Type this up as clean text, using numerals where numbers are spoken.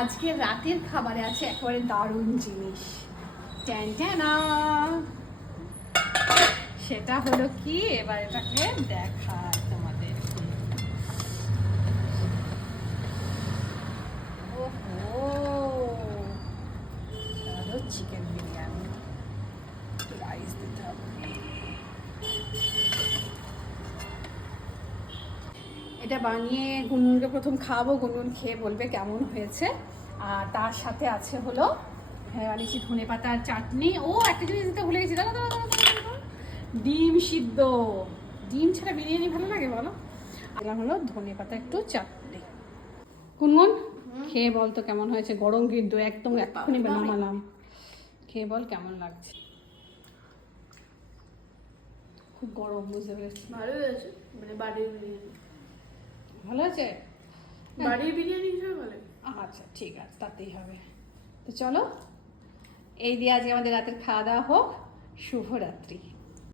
আজকে রাতের খাবারে আছে একেবারে দারুণ জিনিস। ট্যানট্যানা! সেটা হলো কি, এবার এটাকে দেখাই তোমাদের। ওহো, চিকেন বিরিয়ানি। একটু রাইস দিতে হবে। এটা বানিয়ে গুনগুনকে প্রথম খাওয়াবো, গুনগুন খেয়ে বলবে কেমন হয়েছে। আর তার সাথে আছে হলো আনিছি ধনে পাতার চাটনি। ও একটা জিনিস দিতে ভুলে গেছি, দাদা দাদা, ডিম সিদ্ধ। ডিম ছাড়া বিরিয়ানি ভালো লাগে বলো? এগুলো হলো ধনে পাতা একটু চাটনি। গুনগুন খেয়ে বল তো কেমন হয়েছে। গরম কিন্তু একদম এক্ষুনি বানালাম। খেয়ে বল কেমন লাগছে। খুব গরম, বুঝতে পেরেছি। ভালো হয়েছে, মানে বাড়ির বিরিয়ানি। ভালো আছে? বাড়ির বিরিয়ানি হিসেবে ভালো। আচ্ছা ঠিক আছে, তাতেই হবে। তো চলো, এই দিয়ে আজকে আমাদের রাতের খাওয়া দাওয়া হোক। শুভরাত্রি।